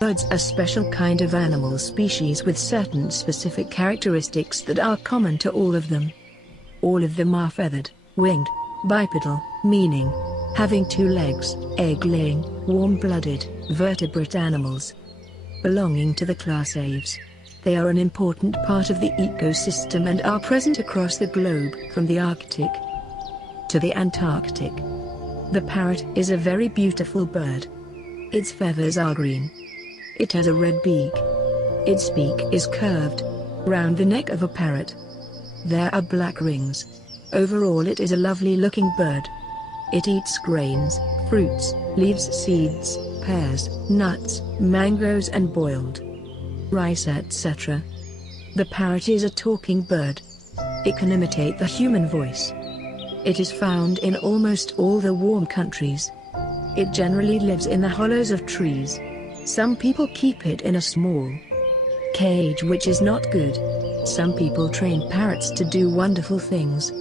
Birds are a special kind of animal species with certain specific characteristics that are common to all of them. All of them are feathered, winged, bipedal, meaning having two legs, egg-laying, warm-blooded, vertebrate animals belonging to the class Aves. They are an important part of the ecosystem and are present across the globe, from the Arctic to the Antarctic. The parrot is a very beautiful bird. Its feathers are green. It has a red beak. Its beak is curved round the neck of a parrot. There are black rings. Overall it is a lovely looking bird. It eats grains, fruits, leaves, seeds, pears, nuts, mangoes and boiled rice, etc. The parrot is a talking bird. It can imitate the human voice. It is found in almost all the warm countries. It generally lives in the hollows of trees. Some people keep it in a small cage, which is not good. Some people train parrots to do wonderful things.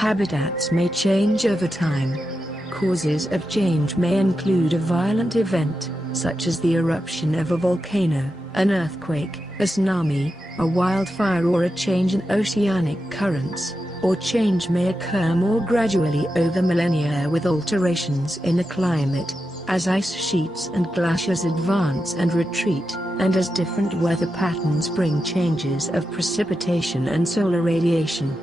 Habitats may change over time. Causes of change may include a violent event, such as the eruption of a volcano, an earthquake, a tsunami, a wildfire, or a change in oceanic currents, or change may occur more gradually over millennia with alterations in the climate, as ice sheets and glaciers advance and retreat, and as different weather patterns bring changes of precipitation and solar radiation.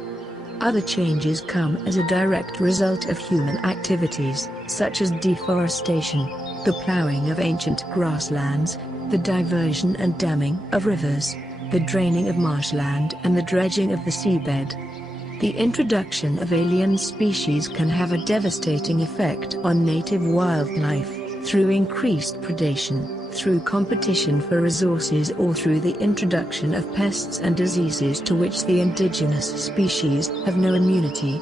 Other changes come as a direct result of human activities, such as deforestation, the plowing of ancient grasslands, the diversion and damming of rivers, the draining of marshland and the dredging of the seabed. The introduction of alien species can have a devastating effect on native wildlife, through increased predation, through competition for resources, or through the introduction of pests and diseases to which the indigenous species have no immunity.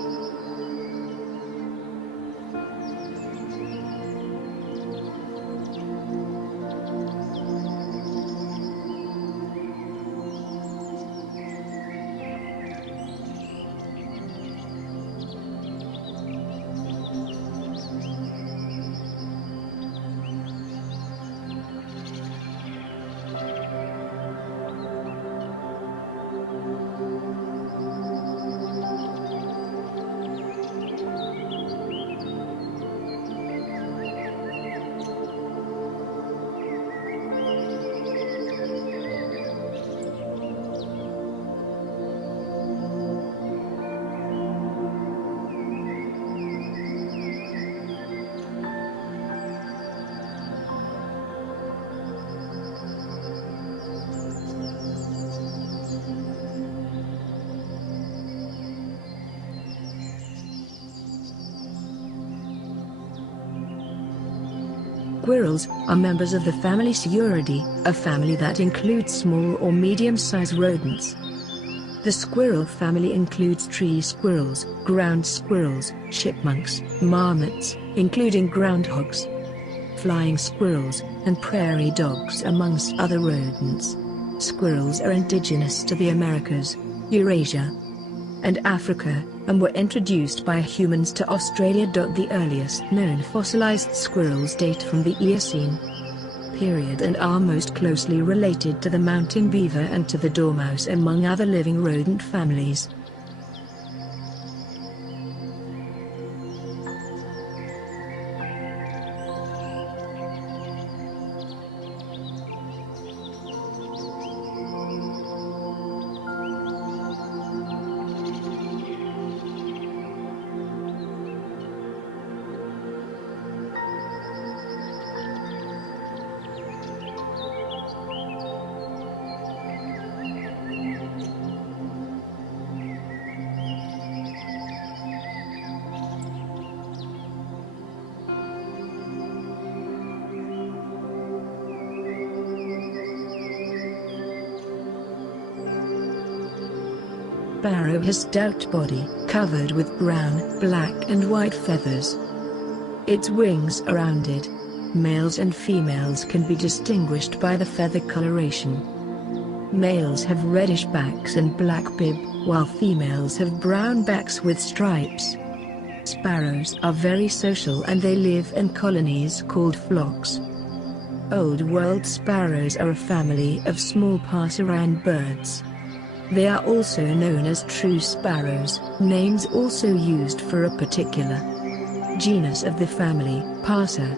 Squirrels are members of the family Sciuridae, a family that includes small or medium-sized rodents. The squirrel family includes tree squirrels, ground squirrels, chipmunks, marmots, including groundhogs, flying squirrels, and prairie dogs, amongst other rodents. Squirrels are indigenous to the Americas, Eurasia, and Africa, and were introduced by humans to Australia. The earliest known fossilized squirrels date from the Eocene period and are most closely related to the mountain beaver and to the dormouse, among other living rodent families. sparrow has stout body, covered with brown, black and white feathers. Its wings are rounded. Males and females can be distinguished by the feather coloration. Males have reddish backs and black bib, while females have brown backs with stripes. Sparrows are very social and they live in colonies called flocks. Old World sparrows are a family of small passerine birds. They are also known as true sparrows, names also used for a particular genus of the family, passer.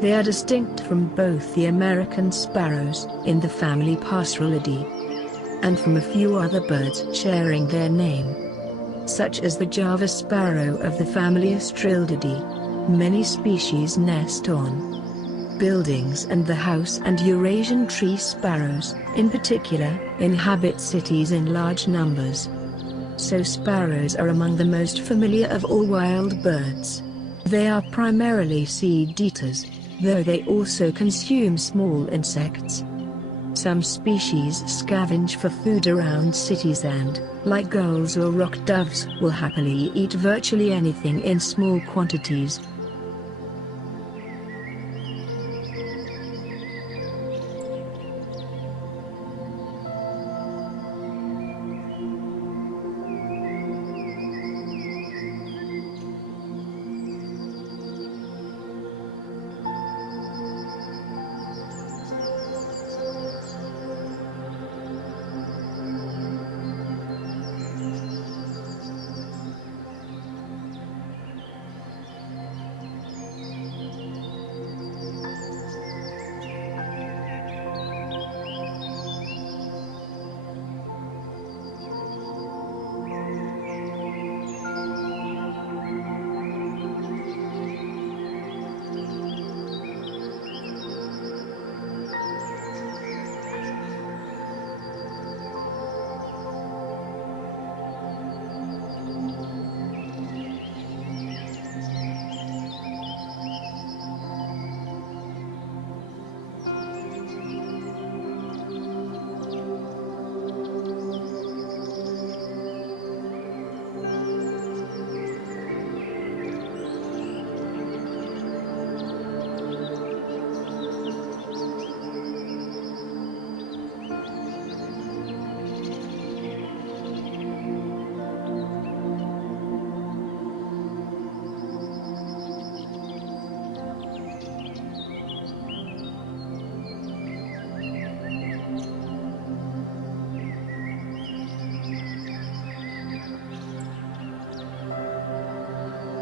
They are distinct from both the American sparrows, in the family Passerellidae, and from a few other birds sharing their name, such as the Java sparrow of the family Astrellidae. Many species nest on buildings, and the house and Eurasian tree sparrows, in particular, inhabit cities in large numbers. So sparrows are among the most familiar of all wild birds. They are primarily seed eaters, though they also consume small insects. Some species scavenge for food around cities and, like gulls or rock doves, will happily eat virtually anything in small quantities.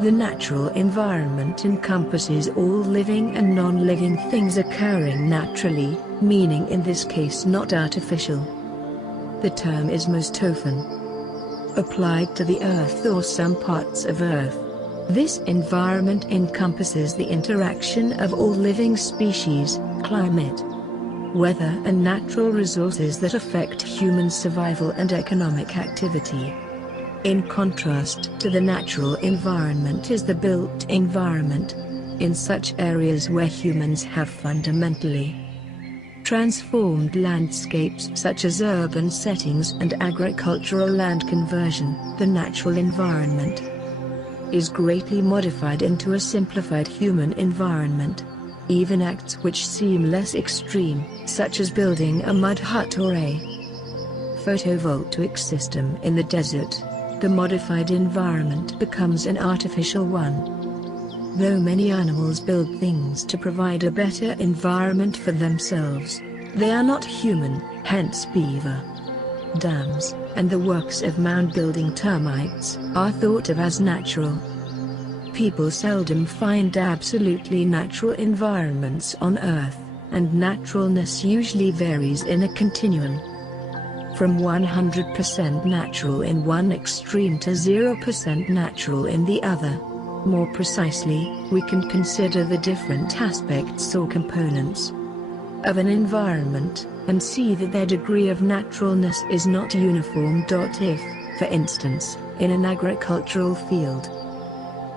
The natural environment encompasses all living and non-living things occurring naturally, meaning in this case not artificial. The term is most often applied to the Earth or some parts of Earth. This environment encompasses the interaction of all living species, climate, weather and natural resources that affect human survival and economic activity. In contrast to the natural environment is the built environment, in such areas where humans have fundamentally transformed landscapes such as urban settings and agricultural land conversion. The natural environment is greatly modified into a simplified human environment. Even acts which seem less extreme, such as building a mud hut or a photovoltaic system in the desert, the modified environment becomes an artificial one. Though many animals build things to provide a better environment for themselves, they are not human, hence beaver dams, and the works of mound-building termites, are thought of as natural. People seldom find absolutely natural environments on Earth, and naturalness usually varies in a continuum from 100% natural in one extreme to 0% natural in the other. More precisely, we can consider the different aspects or components of an environment, and see that their degree of naturalness is not uniform. If, for instance, in an agricultural field,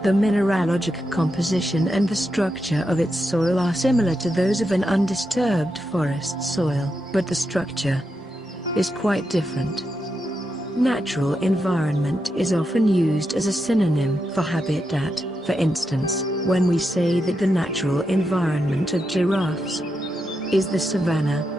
the mineralogic composition and the structure of its soil are similar to those of an undisturbed forest soil, but the structure is quite different. Natural environment is often used as a synonym for habitat. For instance, when we say that the natural environment of giraffes is the savanna,